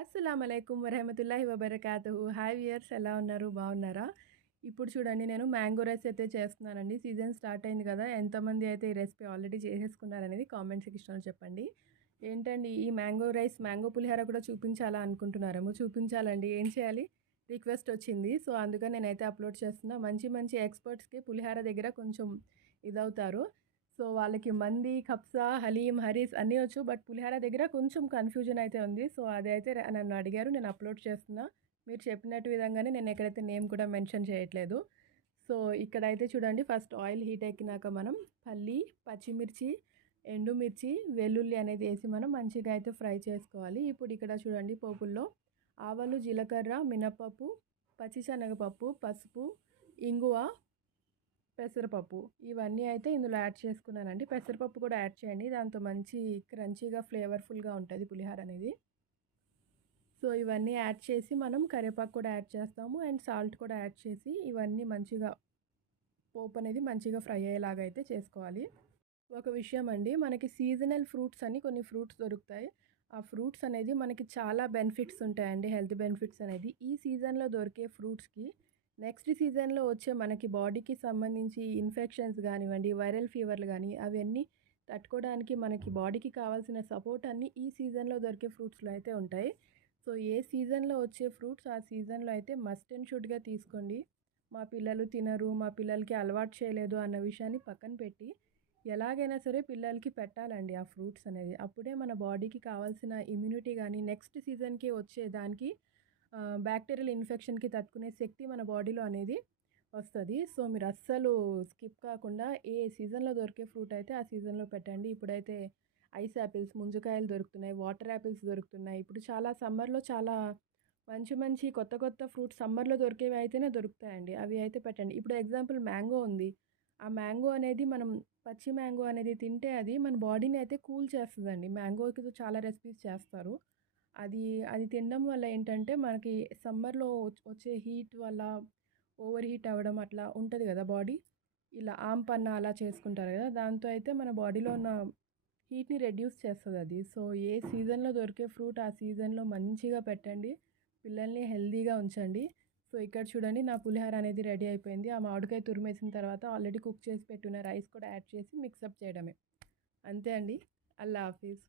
అస్సలామలైకుం వరహమతుల్లాహి వబరకాతుహు. Hi viewers, ఎలా ఉన్నారు? బాగున్నారా? ఇప్పుడు చూడండి, నేను మ్యాంగో రైస్ అయితే చేస్తున్నానండి. సీజన్ స్టార్ట్ అయింది కదా! ఎంతమంది అయితే ఈ రెసిపీ ఆల్రెడీ చేసేసుకున్నారనేది కామెంట్ సెక్షన్‌లో చెప్పండి. ఏంటండి ఈ మ్యాంగో రైస్, మ్యాంగో పులిహోర కూడా చూపించాలా అనుకుంటున్నారేమో? చూపించాలండి. ఏం చేయాలి? రిక్వెస్ట్ వచ్చింది. సో, అందుకని నేనైతే అప్లోడ్ చేస్తున్నా. మంచి మంచి ఎక్స్‌పర్ట్స్‌కి పులిహోర దగ్గర కొంచెం ఇదవుతారు. సో, వాళ్ళకి మంది, కబ్సా, హలీం, హరీస్ అన్నీ వచ్చు. బట్ పులిహోర దగ్గర కొంచెం కన్‌ఫ్యూజన్ అయితే ఉంది. సో, అదైతే నన్ను అడిగారు. నేను అప్లోడ్ చేస్తున్నా. మీరు చెప్పినట్టు విధంగానే నేను ఎక్కడైతే నేమ్ కూడా మెన్షన్ చేయట్లేదు. సో, ఇక్కడైతే చూడండి, ఫస్ట్ ఆయిల్ హీట్ ఎక్కినాక మనం పల్లి, పచ్చిమిర్చి, ఎండుమిర్చి, వెల్లుల్లి అనేది ఏసి మనం మంచిగా అయితే ఫ్రై చేసుకోవాలి. ఇప్పుడు ఇక్కడ చూడండి, పోపుల్లో ఆవాలు, జీలకర్ర, మినపప్పు, పచ్చిశనగపప్పు, పసుపు, ఇంగువ, పెసరపప్పు ఇవన్నీ అయితే ఇందులో యాడ్ చేసుకున్నానండి. పెసరపప్పు కూడా యాడ్ చేయండి. దాంతో మంచి క్రంచీగా, ఫ్లేవర్‌ఫుల్‌గా ఉంటది పులిహోర అనేది. సో, ఇవన్నీ యాడ్ చేసి మనం కరివేపాకు కూడా యాడ్ చేస్తాము. అండ్ సాల్ట్ కూడా యాడ్ చేసి ఇవన్నీ మంచిగా పోపు అనేది మంచిగా ఫ్రై అయ్యేలాగా అయితే చేసుకోవాలి. ఒక విషయం అండి, మనకి సీజనల్ ఫ్రూట్స్ అని కొన్ని ఫ్రూట్స్ దొరుకుతాయి. ఆ ఫ్రూట్స్ అనేది మనకి చాలా బెనిఫిట్స్ ఉంటాయండి. హెల్త్ బెనిఫిట్స్ అనేది ఈ సీజన్‌లో దొరికే ఫ్రూట్స్‌కి నెక్స్ట్ సీజన్‌లో వచ్చే మనకి బాడీకి సంబంధించి ఇన్ఫెక్షన్స్ గానివ్వండి, వైరల్ ఫీవర్లు గానీ అవన్నీ తట్టుకోవడానికి మనకి బాడీకి కావాల్సిన సపోర్ట్ అన్నీ ఈ సీజన్‌లో దొరికే ఫ్రూట్స్‌లో అయితే ఉంటాయి. సో, ఏ సీజన్‌లో వచ్చే ఫ్రూట్స్ ఆ సీజన్‌లో అయితే మస్ట్ అండ్ షుడ్‌గా తీసుకోండి. మా పిల్లలు తినరు, మా పిల్లలకి అలవాటు చేయలేదు అన్న విషయాన్ని పక్కన పెట్టి ఎలాగైనా సరే పిల్లలకి పెట్టాలండి ఆ ఫ్రూట్స్ అనేది. అప్పుడే మన బాడీకి కావాల్సిన ఇమ్యూనిటీ గానీ, నెక్స్ట్ సీజన్‌కి వచ్చే దానికి బ్యాక్టీరియల్ ఇన్ఫెక్షన్‌కి తట్టుకునే శక్తి మన బాడీలో అనేది వస్తది. సో, మీరు అస్సలు స్కిప్ కాకుండా ఏ సీజన్‌లో దొరికే ఫ్రూట్ అయితే ఆ సీజన్‌లో పెట్టండి. ఇప్పుడైతే ఐస్ యాపిల్స్, ముంజకాయలు దొరుకుతున్నాయి. వాటర్ యాపిల్స్ దొరుకుతున్నాయి. ఇప్పుడు చాలా సమ్మర్‌లో చాలా మంచి మంచి కొత్త కొత్త ఫ్రూట్స్ సమ్మర్‌లో దొరికేవి అయితేనే దొరుకుతాయండి. అవి అయితే పెట్టండి. ఇప్పుడు ఎగ్జాంపుల్ మ్యాంగో ఉంది. ఆ మ్యాంగో అనేది మనం పచ్చి మ్యాంగో అనేది తింటే అది మన బాడీని అయితే కూల్ చేస్తదండి. మ్యాంగోకి చాలా రెసిపీస్ చేస్తారు. అది అది తినడం వల్ల ఏంటంటే మనకి సమ్మర్‌లో వచ్చే హీట్ వల్ల ఓవర్ హీట్ అవ్వడం అట్లా ఉంటది గదా బాడీ. ఇలా ఆంపన్న అలా చేసుకుంటారు గదా! దాంతో అయితే మన బాడీలో ఉన్న హీట్‌ని రెడ్యూస్ చేస్తదది. సో, ఏ సీజన్‌లో దొరికే ఫ్రూట్ ఆ సీజన్‌లో మంచిగా పెట్టండి. పిల్లల్ని హెల్తీగా ఉంచండి. సో, ఇక్కడ చూడండి, నా పులిహోర అనేది రెడీ అయిపోయింది. ఆ మామిడికాయ తురిమేసిన తర్వాత ఆల్రెడీ కుక్ చేసి పెట్టున్న రైస్ కూడా యాడ్ చేసి మిక్సప్ చేయడమే. అంతే అండి. అల్లా హాఫీజ్.